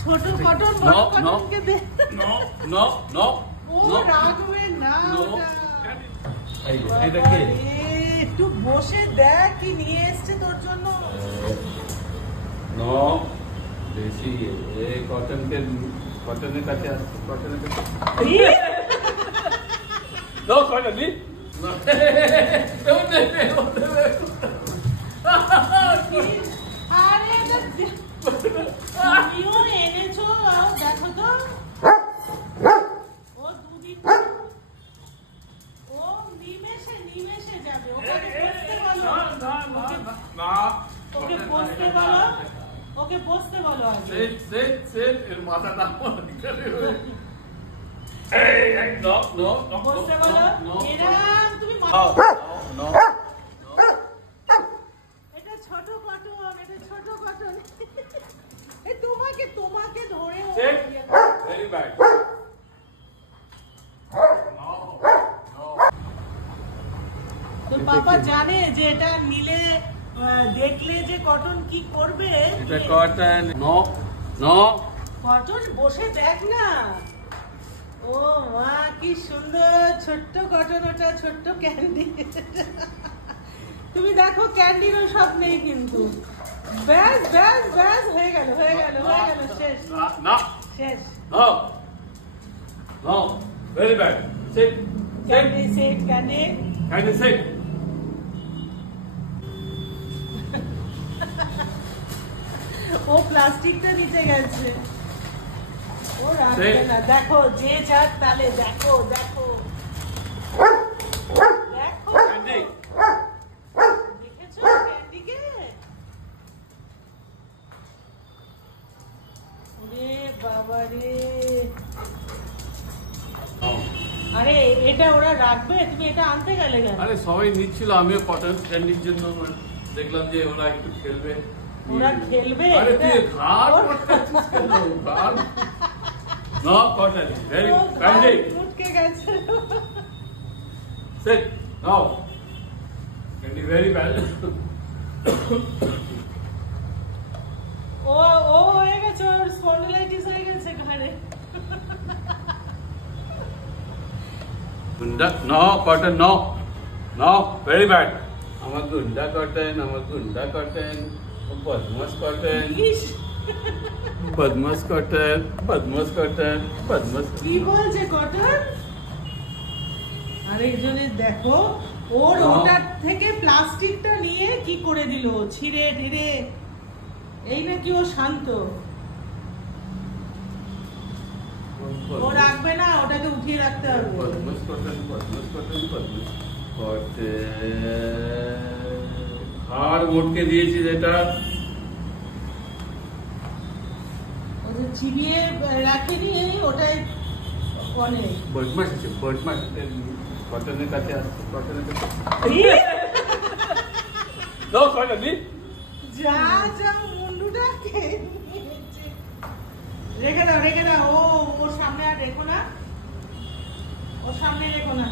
ছোট কটন বড় কটনকে দে। No no no ও রাখবে না ওটা। এটা কি একটু বসে দেখ কি নিয়ে এসেছে তোর জন্য। নো বেশি এই কটনের কাছে আসছে কটনের কাছে নো কটন নি আরে তুমিও এনেছো দেখো তো। ও দুদিন ও নিমেষে যাবে। ওকে বসতে বলো। ওকে বসতে বলো। ওকে বসতে বলো আগে। সেট এর মাথাটা এই নো নো নো বসতে বলো। এরাম তুমি নো এটা ছোট কটন, এটা ছোট কটন। এ তোমাকে ধরে সেট ভেরি ব্যাড তোর পাপা জানে যে এটা নিলে দেখলে যে কটন কি করবে। এটা কটন নো নো কটন বসে দেখ না। ও মা কি সুন্দর ছোট্ট কটন, ওটা ছোট্ট ক্যান্ডি। তুমি দেখো ক্যান্ডিরও সব নেই কিন্তু। ব্যাস ব্যাস ব্যাস হয়ে গেল শেষ না শেষ। No no very bad set candy set candy. Candy set ও প্লাস্টিকটা নিতে গেছে। ও রাখবে না। দেখো যে যার তালে দেখো দেখো দেখো। ক্যান্ডি দেখেছো ক্যান্ডিকে? ওরে বাবা রে। আরে এটা ওরা রাখবে, তুমি এটা আনতে গেলে কেন? আরে সবাই নিচ্ছিল, আমিও কটন ক্যান্ডির জন্য দেখলাম যে ওরা একটু খেলবে। ওরা খেলবে? আরে তুই ঘাড় পড়তেছিস কেন? ঘাড় নো কটন ভেরি ক্যান্ডি উঠকে গেছে। Set no candy very bad ও হয়ে গেছে, ওর স্পন্ডিলাইটিস হয়ে গেছে ঘাড়ে। গুন্ডা no cotton no no very bad আমার গুন্ডা কটন বদমাস কটন বদমাস কি বলছে কটন? আরে একজনের দেখো ওর ওটার থেকে প্লাস্টিকটা নিয়ে কি করে দিল, ছিঁড়ে ঢিড়ে। এই নাকি ও শান্ত, ও রাখবে না, ওটাকে উঠিয়ে রাখতে হবে। বদমাস কটন হাড় মোটকে দিয়েছিস এটা। ওদের চিবিয়ে রাখেনি, ওটাই অনেক বদমাস আছে বদমাস কটনের কাছে আসছে কটনের কাছে নো কটন যা যা মুন্ডুটা রেখে দাও ও ওর সামনে আর রেখো না, ওর সামনে রেখো না।